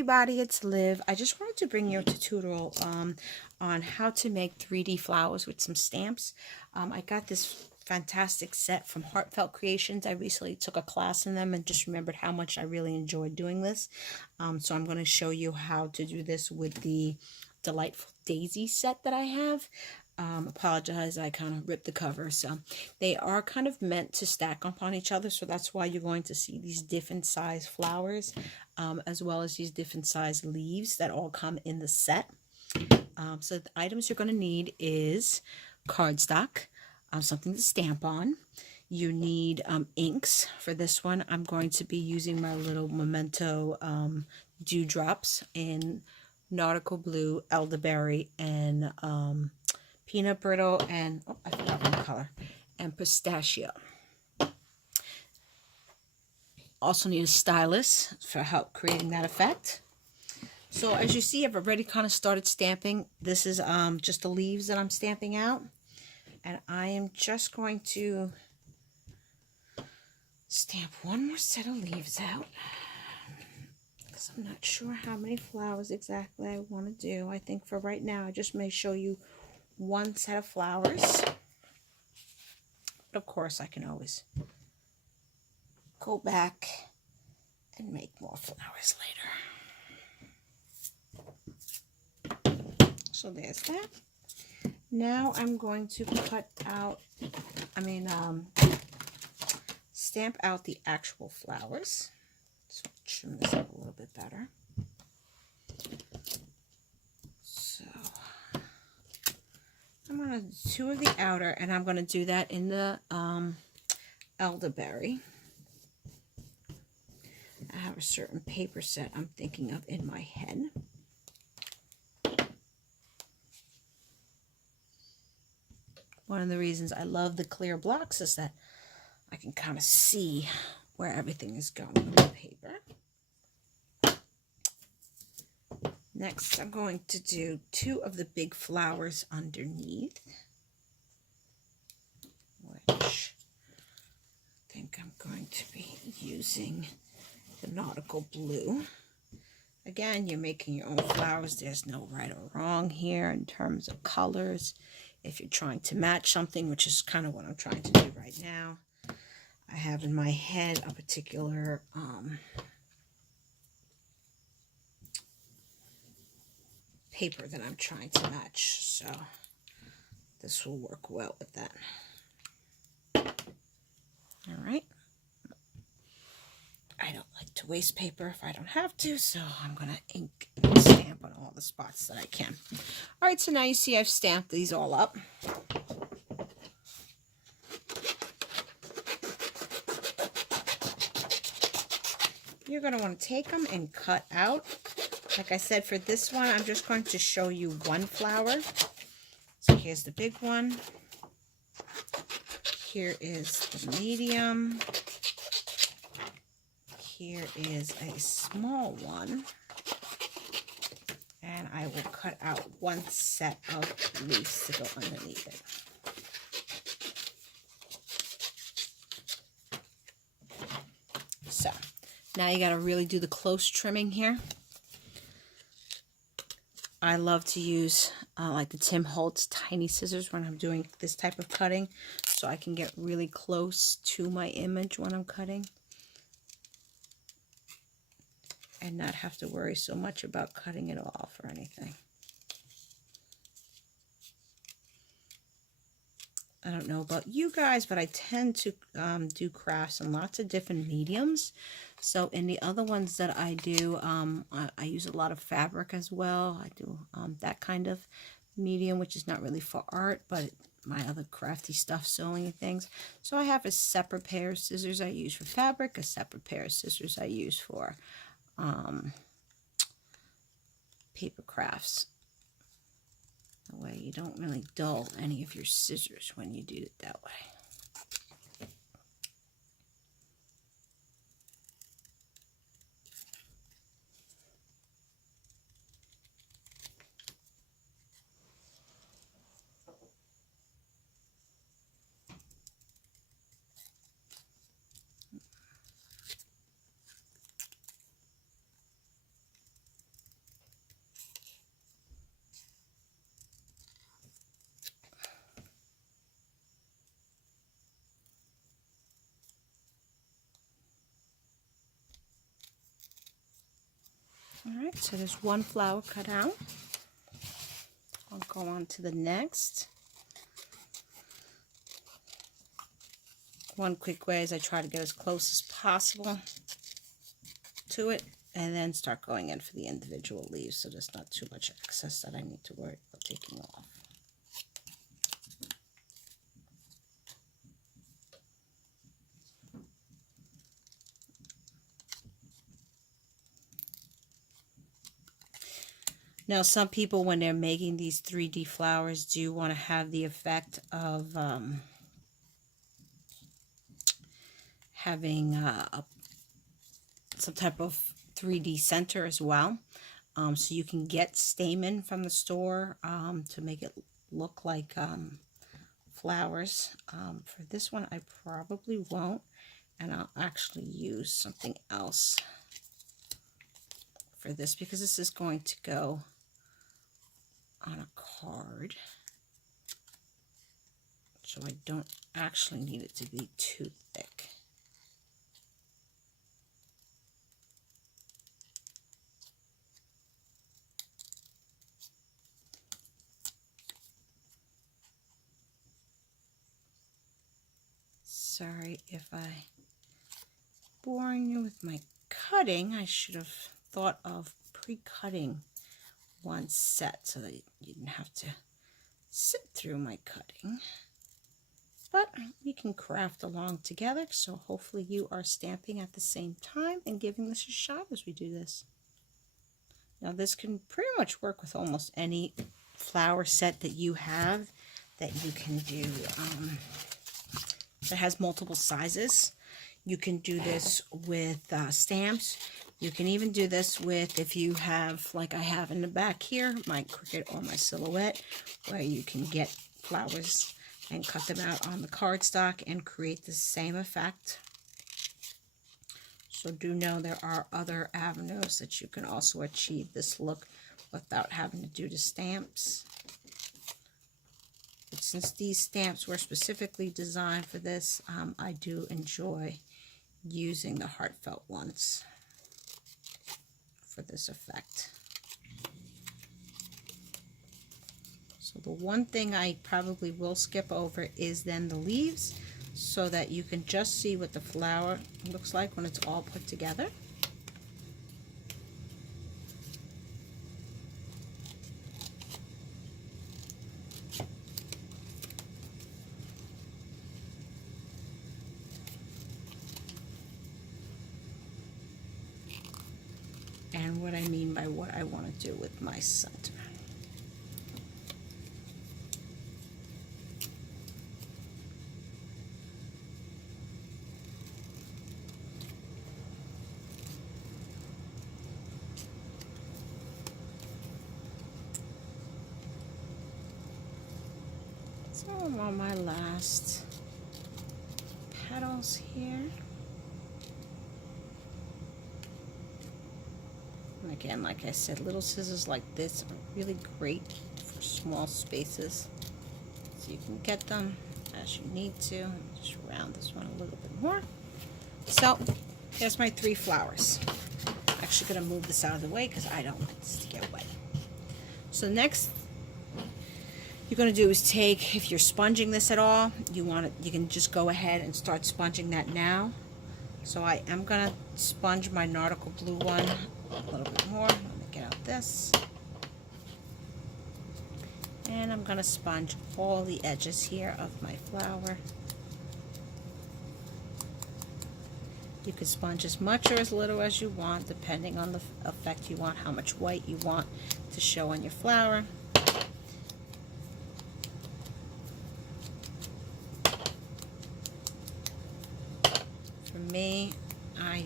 Everybody, it's Liv. I just wanted to bring you a tutorial on how to make 3D flowers with some stamps. I got this fantastic set from Heartfelt Creations. I recently took a class in them and just remembered how much I really enjoyed doing this. So I'm going to show you how to do this with the Delightful Daisy set that I have. Apologize, I kind of ripped the cover. So they are kind of meant to stack upon each other, so that's why you're going to see these different size flowers, as well as these different size leaves that all come in the set. So the items you're going to need is cardstock, something to stamp on. You need inks. For this one, I'm going to be using my little Memento dewdrops in Nautical Blue, Elderberry, and Peanut Brittle, and I forgot one color, and Pistachio. Also need a stylus for help creating that effect. So as you see, I've already kind of started stamping. This is just the leaves that I'm stamping out, and I am just going to stamp one more set of leaves out because I'm not sure how many flowers exactly I want to do. I think for right now I just may show you one set of flowers, but of course I can always go back and make more flowers later. So there's that. Now I'm going to stamp out the actual flowers. So trim this up a little bit better. So I'm going to do two of the outer, and I'm going to do that in the elderberry. I have a certain paper set I'm thinking of in my head. One of the reasons I love the clear blocks is that I can kind of see where everything is going on the paper. Next, I'm going to do two of the big flowers underneath, which I think I'm going to be using the Nautical Blue. Again, you're making your own flowers. There's no right or wrong here in terms of colors. If you're trying to match something, which is kind of what I'm trying to do right now, I have in my head a particular paper that I'm trying to match, so this will work well with that. All right. I don't like to waste paper if I don't have to, so I'm going to ink and stamp on all the spots that I can. All right, so now you see I've stamped these all up. You're going to want to take them and cut out. Like I said, for this one, I'm just going to show you one flower. So here's the big one. Here is the medium. Here is a small one. And I will cut out one set of leaves to go underneath it. So now you got to really do the close trimming here. I love to use like the Tim Holtz tiny scissors when I'm doing this type of cutting, so I can get really close to my image when I'm cutting and not have to worry so much about cutting it off or anything. I don't know about you guys, but I tend to do crafts in lots of different mediums. So in the other ones that I do, I use a lot of fabric as well. I do that kind of medium, which is not really for art, but my other crafty stuff, sewing and things. So I have a separate pair of scissors I use for fabric, a separate pair of scissors I use for paper crafts. That way you don't really dull any of your scissors when you do it that way. Alright, so there's one flower cut out. I'll go on to the next. One quick way is I try to get as close as possible to it and then start going in for the individual leaves so there's not too much excess that I need to worry about taking off. Now, some people, when they're making these 3D flowers, do want to have the effect of having some type of 3D center as well. So you can get stamen from the store to make it look like flowers. For this one, I probably won't, and I'll actually use something else for this because this is going to go on a card, so I don't actually need it to be too thick. Sorry if I boring you with my cutting. I should have thought of pre-cutting one set so that you didn't have to sit through my cutting. But we can craft along together, so hopefully you are stamping at the same time and giving this a shot as we do this. Now this can pretty much work with almost any flower set that you have that you can do that has multiple sizes. You can do this with stamps. You can even do this with, if you have, like I have in the back here, my Cricut or my Silhouette, where you can get flowers and cut them out on the cardstock and create the same effect. So do know there are other avenues that you can also achieve this look without having to do the stamps. But since these stamps were specifically designed for this, I do enjoy using the heartfelt ones for this effect. So the one thing I probably will skip over is then the leaves, so that you can just see what the flower looks like when it's all put together. And what I mean by what I want to do with my center. So I'm on my last petals here. And again, like I said, little scissors like this are really great for small spaces. So you can get them as you need to. Just round this one a little bit more. So there's my 3 flowers. I'm actually going to move this out of the way because I don't want this to get wet. So next you're going to do is take, if you're sponging this at all, you can just go ahead and start sponging that now. So I am going to sponge my Nautical Blue one a little bit more. Let me get out this. And I'm going to sponge all the edges here of my flower. You can sponge as much or as little as you want, depending on the effect you want, how much white you want to show on your flower. For me, I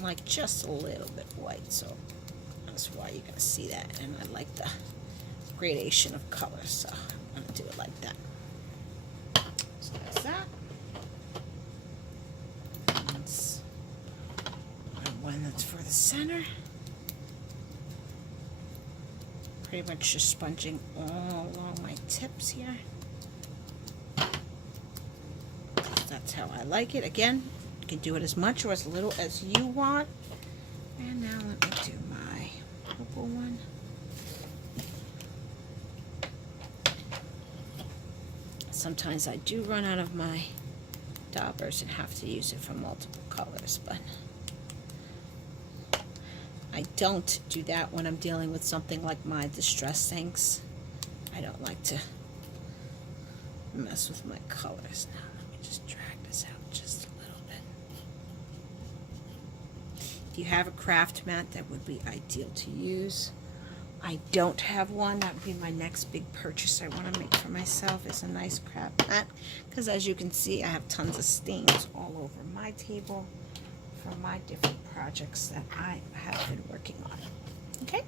like just a little bit white, so that's why you're going to see that. And I like the gradation of color, so I'm going to do it like that. So that's that. That's one that's for the center. Pretty much just sponging all along my tips here. That's how I like it. Again, you can do it as much or as little as you want. And now let me sometimes I do run out of my daubers and have to use it for multiple colors, but I don't do that when I'm dealing with something like my distress sinks. I don't like to mess with my colors. Now let me just drag this out just a little bit. If you have a craft mat, that would be ideal to use. I don't have one. That would be my next big purchase I want to make for myself, is a nice craft mat, because as you can see, I have tons of stains all over my table from my different projects that I have been working on. Okay,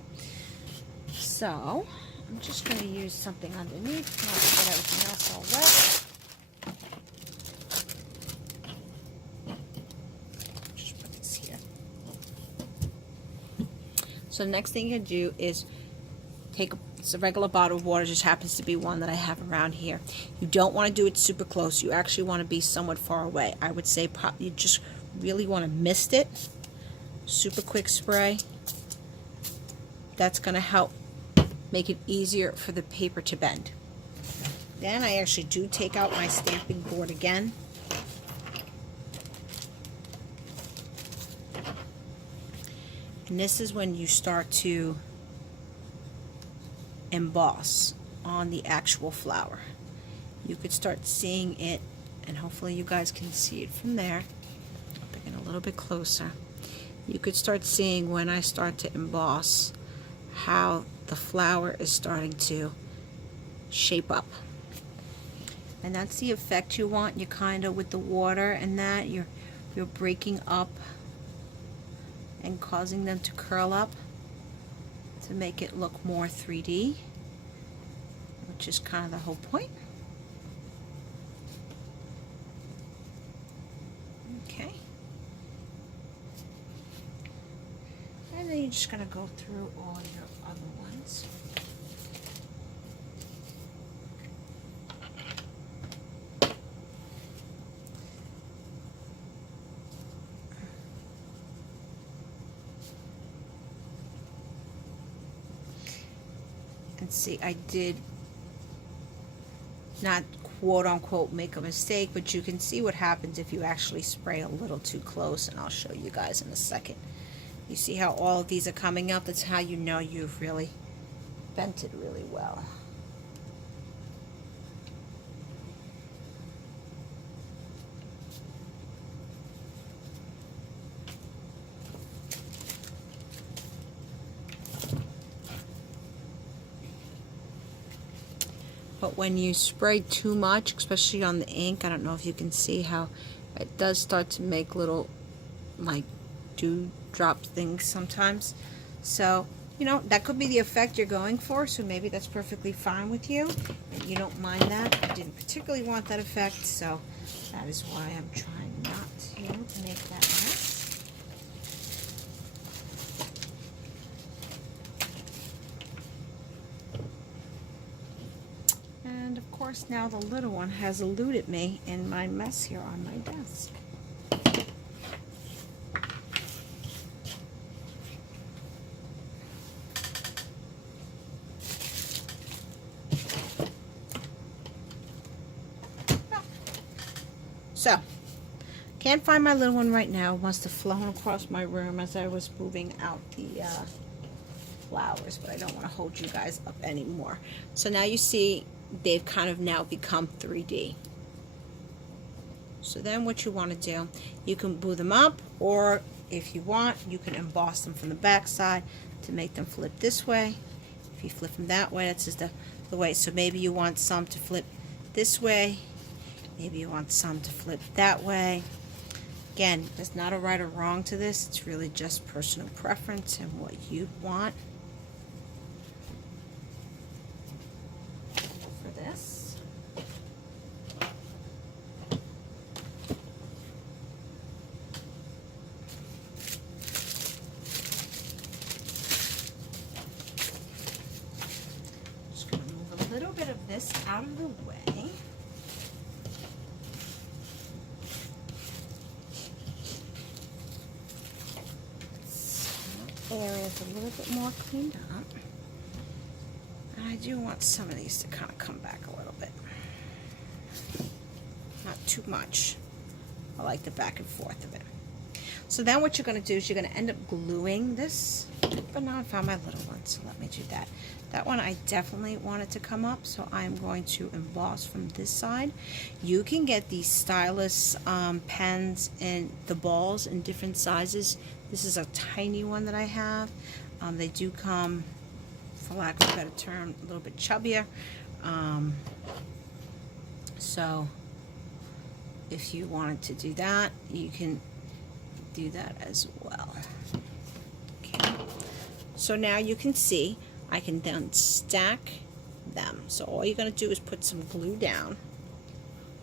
so I'm just going to use something underneath now to get everything else all wet. Just put this here. So the next thing you do is take it's a regular bottle of water, just happens to be one that I have around here. You don't want to do it super close. You actually want to be somewhat far away. I would say probably you just really want to mist it. Super quick spray. That's going to help make it easier for the paper to bend. Then I actually do take out my stamping board again. And this is when you start to emboss on the actual flower. You could start seeing it, and hopefully you guys can see it from there. I'll bring it a little bit closer. You could start seeing when I start to emboss how the flower is starting to shape up. And that's the effect you want. You kind of, with the water and that, you're breaking up and causing them to curl up to make it look more 3D, which is kind of the whole point. Okay. And then you're just going to go through all your other ones. And see, I did not quote unquote make a mistake, but you can see what happens if you actually spray a little too close, and I'll show you guys in a second. You see how all of these are coming up? That's how you know you've really bent it really well. But when you spray too much, especially on the ink, I don't know if you can see how it does start to make little like dewdrop things sometimes. So, you know, that could be the effect you're going for, so maybe that's perfectly fine with you and you don't mind that. I didn't particularly want that effect, so that is why I'm trying not to make that mess. And of course now the little one has eluded me in my mess here on my desk. So, can't find my little one right now. Must have flown across my room as I was moving out the flowers, but I don't want to hold you guys up anymore. So now you see they've kind of now become 3D. So then what you want to do, you can glue them up, or if you want, you can emboss them from the back side to make them flip this way. If you flip them that way, that's just the way. So maybe you want some to flip this way. Maybe you want some to flip that way. Again, there's not a right or wrong to this. It's really just personal preference and what you want for this. Just going to move a little bit of this out of the way. Area is a little bit more cleaned up, and I do want some of these to kind of come back a little bit. too much. I like the back and forth of it. So then what you're going to do is you're going to end up gluing this. But now I found my little one, so let me do that. That one I definitely want it to come up, so I'm going to emboss from this side. You can get these stylus pens and the balls in different sizes. This is a tiny one that I have. They do come, for lack of a better term, a little bit chubbier. So if you wanted to do that, you can do that as well. Okay. So now you can see I can then stack them. So all you're going to do is put some glue down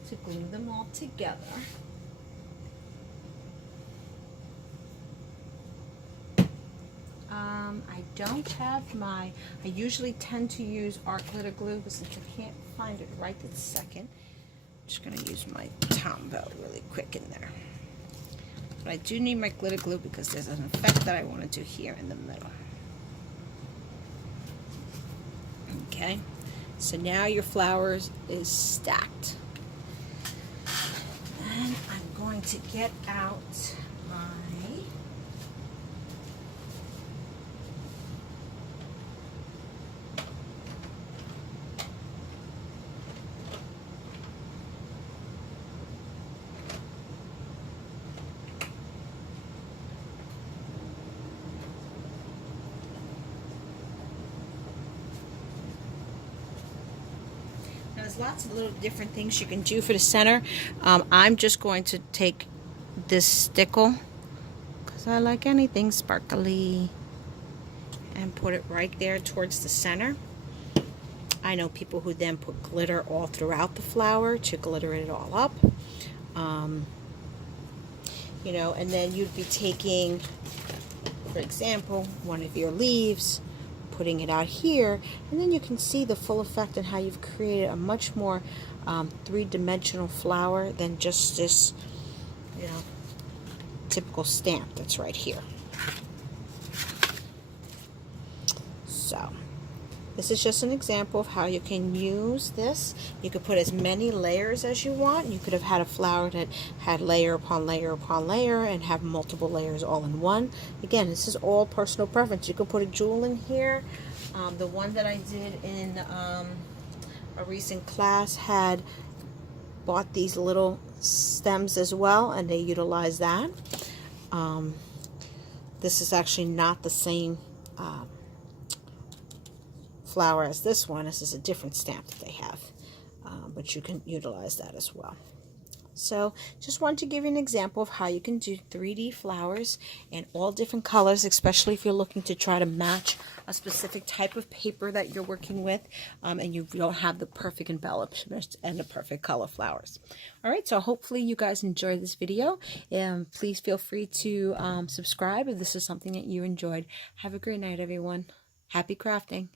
to glue them all together. I don't have my, I usually tend to use art glitter glue, but since I can't find it right this second, I'm just going to use my Tombow really quick in there. But I do need my glitter glue because there's an effect that I want to do here in the middle. Okay, so now your flowers is stacked. And I'm going to get out my there's lots of little different things you can do for the center. I'm just going to take this stickle, because I like anything sparkly, and put it right there towards the center. I know people who then put glitter all throughout the flower to glitter it all up. You know, and then you'd be taking, for example, one of your leaves, putting it out here, and then you can see the full effect and how you've created a much more three-dimensional flower than just this, you know, typical stamp that's right here. So this is just an example of how you can use this. You could put as many layers as you want. You could have had a flower that had layer upon layer upon layer and have multiple layers all in one. Again, this is all personal preference. You could put a jewel in here. The one that I did in a recent class had bought these little stems as well, and they utilized that. This is actually not the same flower as this one. This is a different stamp that they have, but you can utilize that as well. So just wanted to give you an example of how you can do 3D flowers in all different colors, especially if you're looking to try to match a specific type of paper that you're working with, and you don't have the perfect embellishments and the perfect color flowers. All right, so hopefully you guys enjoyed this video, and please feel free to subscribe if this is something that you enjoyed. Have a great night, everyone. Happy crafting.